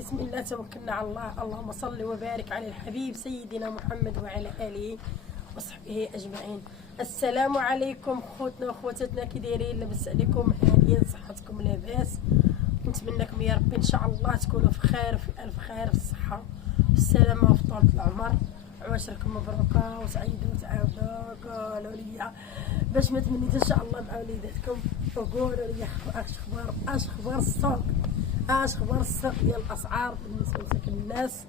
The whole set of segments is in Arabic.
بسم الله توكلنا على الله. اللهم صل وبارك على الحبيب سيدنا محمد وعلى آله وصحبه أجمعين. السلام عليكم خوتنا وخواتاتنا، كي دايرين؟ لاباس عليكم؟ هانيين؟ صحتكم لاباس؟ نتمنى لكم يا ربي ان شاء الله تكونوا في خير، في الف خير، في الصحه في السلامه وفي طول العمر. عواشركم مبروكه وسعيده وتعاودوا. قولوا لي باش ما تمنيت ان شاء الله مع وليداتكم، وقولوا لي اش اخبار السوق، اش اخبار السوق ديال الاسعار بالنسبه لساكن الناس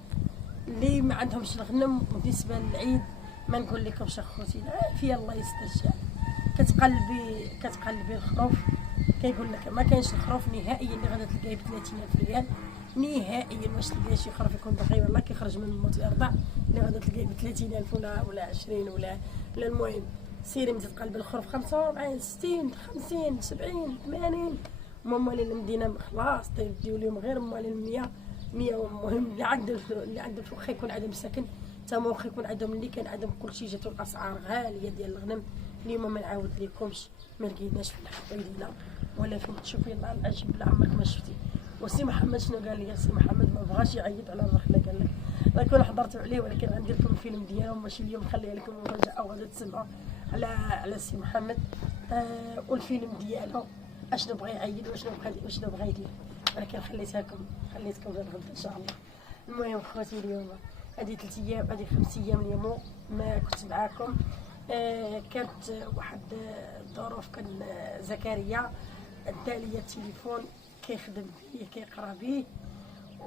اللي ما عندهمش الغنم. بالنسبه للعيد ما نقول لكمش اخوتي، في الله يسترجع. كتقلبي الخروف، كيقول لك ما كاينش الخروف نهائيا اللي غادا تلقاه ب 30,000 ريال نهائيا. واش تلقى شي خروف يكون بقي والله كيخرج من الموت يرضع اللي غادا تلقاه ب 30,000 ولا 20 ولا المهم. سيري مزيد تقلب الخروف 45 60 50 70 80. مالين المدينه خلاص تيديو لهم غير مالين 100. المهم اللي عنده واخا يكون عندهم سكن تما، واخا يكون عندهم اللي كان عندهم كلشي، جاتو الاسعار غاليه ديال الغنم. اليوم ما نعاود لكمش، ما لقيناش في الحفايدنا ولا فين تشوفي الله العجيب لا عمرك ما شفتي. وسي محمد شنو قال لي؟ سي محمد ما بغاش يعيط على الرحله، قال لك راه كون حضرتوا عليه، ولكن غندير لكم الفيلم ديالو ماشي اليوم، نخليها لكم مفاجاه وغادي تسمعوا على سي محمد والفيلم ديالو اشنو بغى يعيد وشنو بغى يدير، ولكن خليتكم للغد ان شاء الله. المهم خواتي اليوم هذه 3 ايام، هذه 5 ايام اليوم ما كنت معاكم. كانت واحد الظروف، كان زكريا ادى لي التليفون كيخدم فيه كيقرا به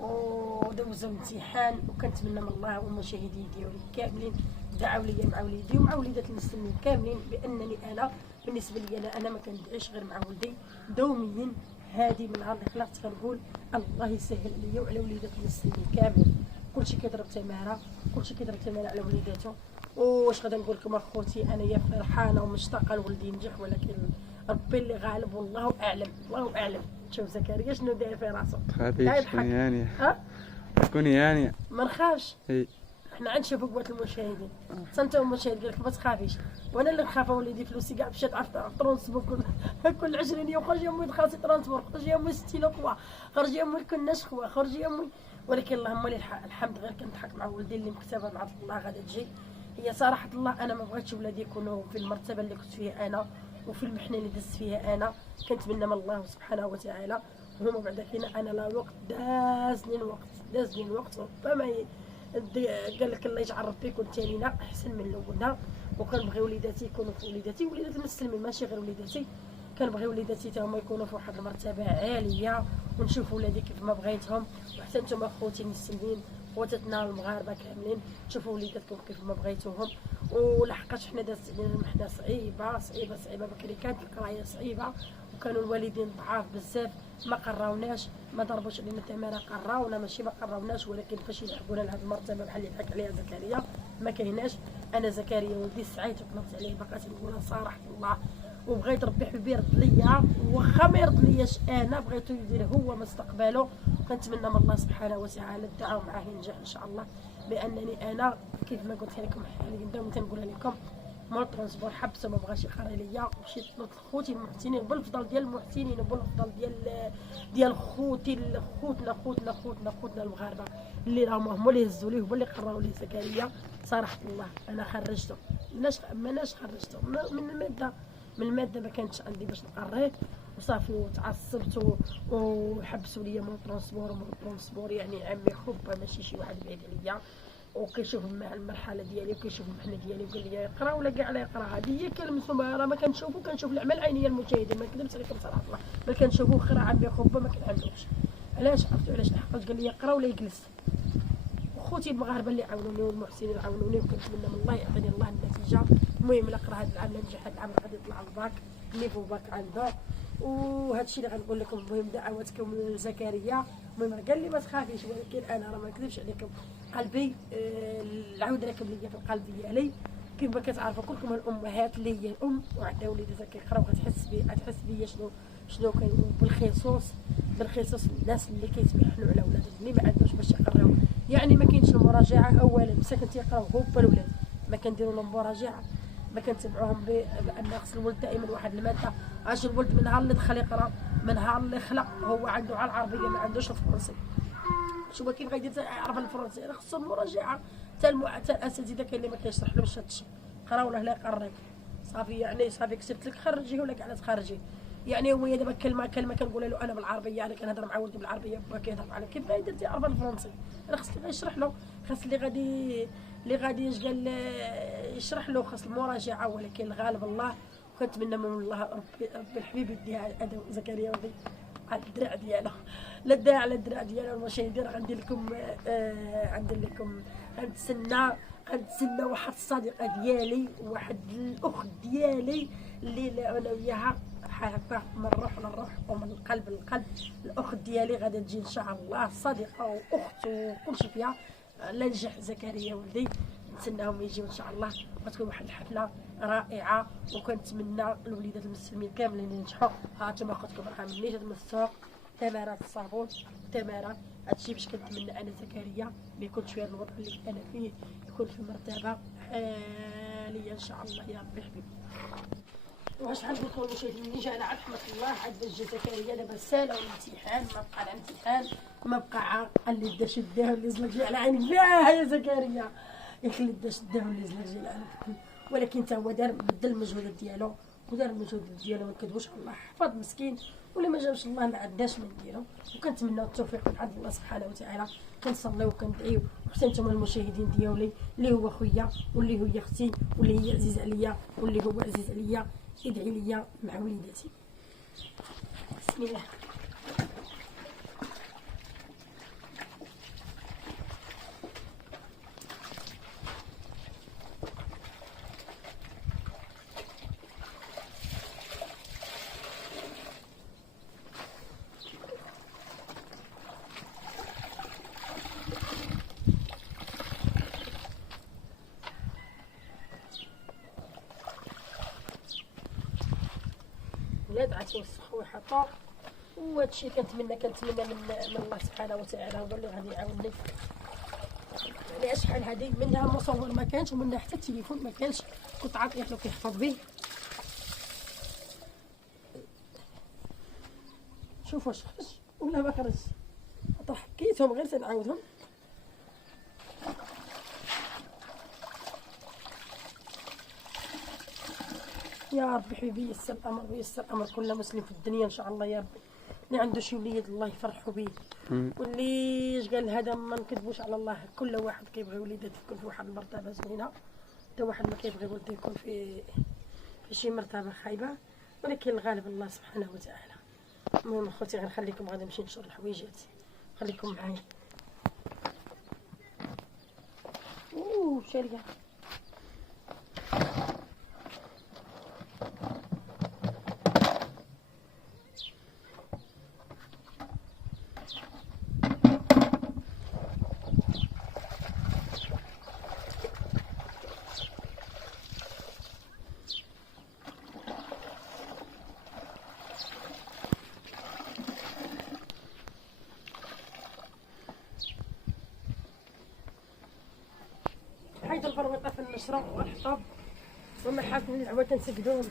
ودوزو امتحان، وكنتمنى من الله والمشاهدين ديالي كاملين دعاو لي مع وليدي ومع وليدات المسلمين كاملين بانني انا بالنسبه لي انا ما كندعيش غير مع ولدي دوميا. هذه من نهار اللي خلقت كنقول الله يسهل عليا وعلى وليدات المسلمين كاملين. كلشي كيضرب تماره، كلشي كيضرب تماره على وليداته. واش غادي نقول لكم اخوتي، انا يا فرحانه ومشتاقه لولدي ينجح، ولكن ربي اللي غالب والله اعلم، الله اعلم. شوف زكريا شنو داير في راسو، خافيش كوني هانيه، كوني هانيه ما نخافش. اي حنا غنشوفوا قوات المشاهدين، انت المشاهد قال لك ما تخافيش، وانا اللي نخاف وليدي فلوسي كاع مشات على الترونسبور كل 20 يوم خرج يا امي دخلتي ترونسبور، خرج يا امي 60 خوا، خرج يا امي كناش خوا، خرج يا امي. ولكن اللهم لله الحمد، غير كنضحك مع ولدي اللي مكتبه مع الله غادا تجي. هي صراحه الله انا ما بغيتش ولادي يكونوا في المرتبه اللي كنت فيها انا وفي المحنه اللي دزت فيها انا. كنتمنى من الله سبحانه وتعالى هما بعدا كاين انا لا وقت دازني الوقت ربما قال لك الله يجعل ربي يكون ثانينا احسن من الاولنا. وكنبغي وليداتي يكونوا في وليدات المسلمين ماشي غير وليداتي، كنبغي وليداتي حتى هما يكونوا في واحد المرتبه عاليه، ونشوف ولادي كيف ما بغيتهم. وحتى نتوما خوتي المسلمين خواتاتنا المغاربه كاملين تشوفوا وليداتكم كيف ما بغيتوهم. ولحقاش حنا دازت علينا المحنه صعيبه بكري، كانت القرايه صعيبه وكانوا الوالدين ضعاف بزاف، ما قراوناش، ما ضربوش علينا تماره، قراونا ماشي ما قراوناش، ولكن فاش يلحقونا لهاد المرتبه بحال اللي ضحك عليها زكريا ما كايناش. انا زكريا ولدي سعيت وطلبت عليه، بقيت نقولها صراحه الله، وبغيت ربي حبيبي يرد ليا، واخا ما يرد لياش انا بغيتو يدير هو مستقبله. كنتمنى من الله سبحانه وتعالى الدعاء معاه ينجح ان شاء الله، بانني انا كيف ما قلت لكم حاليا دوما تنقولها لكم مول ترونسبور حبسه ما بغاش يقرا ليا، مشيت طلبت خوتي المحسنين بالفضل ديال المحسنين وبالفضل ديال خوتنا المغاربه اللي راهم هما اللي هزوا ليه هما اللي قراو ليه زكريا. صراحه الله انا خرجته، ماناش خرجته من الماده ما كانتش عندي باش نقريه وصافي، وتعصبت وحبسوا لي مول ترونسبور يعني عمي حبه ماشي شي واحد بعيد عليا، وكيشوف مع المرحله ديالي وكيشوف المحنه ديالي وقال لي يقرا ولا كاع لا يقرا. هذه هي كلمه راه ما كنشوف الاعمال العينيه المشاهدين، ما نكذبش عليكم صراحه الله ما كنشوفو. خير عمي حبه ما كنعملوش. علاش عرفتوا علاش لحقاش قال لي يقرا ولا يجلس. وخوتي المغاربه اللي عاونوني والمحسنين اللي عاونوني، وكنتمنى من الله يعطيني الله النتيجه. المهم لا قرا هذا العام لا نجح هذا العام غادي يطلع الباك، نيفو باك عنده. وهذا الشيء اللي غنقول لكم. المهم دعواتكم لزكريا. المهم قال لي ما تخافيش، ولكن انا راه ما نكذبش عليكم قلبي العود راكب ليا في القلب ديالي. كما كتعرفوا كلكم الامهات اللي هي الام وعندها وليداتها كيقراو غتحس بيا شنو كاين بالخصوص الناس اللي كيتمحنوا على ولادهم اللي ما عندوش باش يقراو. يعني ما كاينش المراجعه اولا، مساكن تيقراو هما الولاد، ما كنديروا لهم مراجعه، ما كنتبعوهم بان خص الولد دائما واحد الماده. اش الولد من نهار اللي دخل يقرا، من نهار اللي خلق هو عنده على العربيه ما عندوش الفرنسي. شوف كيف غيدير يعرف الفرنسي، راه خصو المراجعه. حتى الاساتذه كاين اللي ما كيشرح لهمش هادشي، قراوله لا يقريك صافي، يعني صافي كتبت لك خرجيه ولا كاع لا تخرجيه. يعني هو دابا كلمه كنقولها له انا بالعربيه، انا كنهضر مع ولدي بالعربيه، با كيهضر معايا كيف غيدير تيعرف الفرنسي؟ راه خص اللي غيشرح له، خاص اللي غادي قال يشرح له، خاص المراجعه. ولكن الغالب الله، وكنتمنى من الله ربي الحبيب يديها هذا زكريا ولدي على الدرع ديالها، لا داع على الدرع ديالها. المشاهدين غندير لكم غنتسنى واحد الصديقه ديالي وواحد الاخت ديالي اللي انا وياها هكا من الروح للروح ومن القلب للقلب. الاخت ديالي غادي تجي ان شاء الله صديقه واخت وكلشي فيها. لا نجح زكريا ولدي، نتسناهم يجيو ان شاء الله، غتكون واحد الحفله رائعه. وكنتمنى الوليدات المسلمين كاملين ينجحوا. هانتوما اخوتكم راه مني من السوق تمارات الصابون تماره. هادشي باش كنتمنى انا زكريا ما يكونش فيها الوضع اللي انا فيه، يكون في مرتبه عاليه ان شاء الله يا ربي حبيبي. واش نقول لكم المشاهدين، ملي جانا على رحمه الله عاد جا زكريا دابا سالا والامتحان، ما بقى الامتحان، ما بقى عاق اللي دا شداه واللي زلق جي على عينك فيها يا زكريا، ياك اللي دا شداه واللي زلق جي على عينك. ولكن تا هو بدل المجهودات ديالو ودار المجهود ديالو، ما نكذبوش على الله، حفظ مسكين. ولا ما جابش الله ما عندناش ما نديرو. وكنتمناو التوفيق من عند الله سبحانه وتعالى. كنصليو وكندعيو. وحتى نتوما المشاهدين ديالي اللي هو خويا واللي هي اختي واللي هي عزيز عليا واللي هو عزيز عليا، ادعي ليا مع وليداتي. بسم الله. ولاد عاد يوسخوا ويحطوا. وهادشي كنتمنى من الله سبحانه وتعالى هو اللي غادي يعاونني. يعني شحال هادي منها مصور ما كانش، ومنها حتى التليفون ما كانش، كنت عاطيه له كيحفظ به. شوف واش خرج ولا ما خرجش، حكيتهم غير تنعاودهم. يا ربي حبيبي يسر الامر ويسر امر كل مسلم في الدنيا ان شاء الله يا ربي. اللي عنده شي وليد الله يفرحوا به، واللي اش قال هذا ما نكذبوش على الله. كل واحد كيبغي وليداته تكون في واحد المرتبه زوينه، حتى واحد ما كيبغي ولده يكون في شي مرتبه خايبه. ولكن الغالب الله سبحانه وتعالى. المهم اخوتي غنخليكم، غادي نمشي نشر الحويجات، خليكم معايا. شاريه حيد البرويطه في النشره والحطب والمحاكم العواد تنسقدون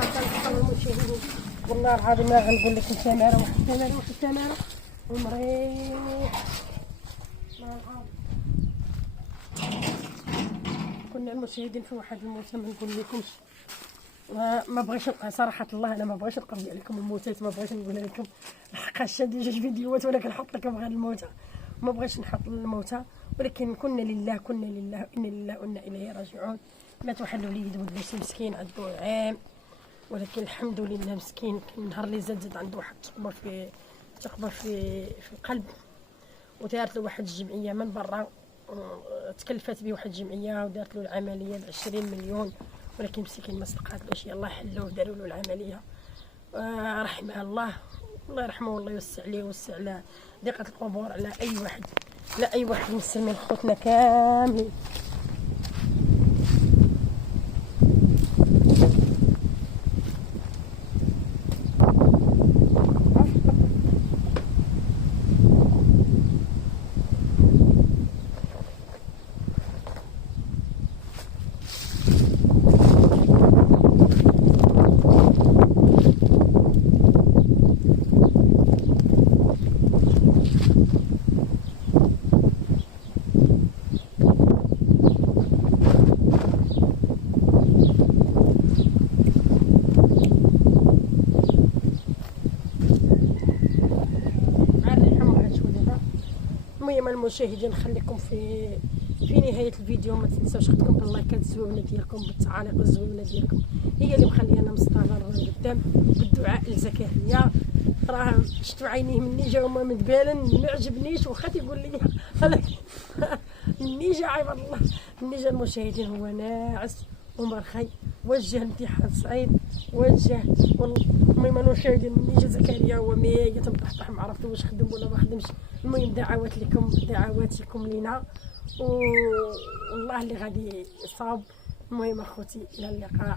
وحتى المشاهدين. والله العظيم ما غنقول لكم تماره واحد التماره واحد التماره ومريح. كنا المشاهدين في واحد الموتى ما نقول لكمش، ما بغيتش صراحه الله انا ما بغيتش نقضي عليكم الموتات، ما بغيتش نقول لكم لحقاش شادي جوج فيديوهات ولكن نحط لكم غير الموتى، ما بغيتش نحط الموتى. ولكن كنا لله إنا لله وإنا إليه راجعون. مات واحد الوليد ولد مسكين عنده عام، ولكن الحمد لله مسكين كان النهار اللي زاد عنده واحد ثقبه في القلب، ودارت له واحد الجمعيه من برا، تكلفت به واحد الجمعيه ودارت له العمليه ب20 مليون. ولكن مسكين ما استقاتلوش، يلاه حلوه داروا له العمليه. رحمه الله يرحمه والله يوسع عليه ويوسع على ضيقه القبور على اي واحد من المسلمين خوتنا كاملين. المهم المشاهدين نخليكم في نهايه الفيديو. ما تنساوش خدكم باللايكات الزوينه ديالكم بالتعاليق الزوينه ديالكم، هي اللي مخليانا مستمر قدام. بالدعاء لزكريا، راه شفتوا عينيه مني جا هما مدبالن ما عجبنيش واخا تيقول لي مني جا عباد الله مني جا المشاهدين هو ناعس ومرخي. وجه امتحان صعيب وجه المهم المشاهدين مني جا زكريا هو ميت مطحطح ما عرفت واش خدم ولا ما خدمش. المهم دعوات لكم دعواتكم لينا والله اللي غادي يصاب. المهم اخوتي الى اللقاء.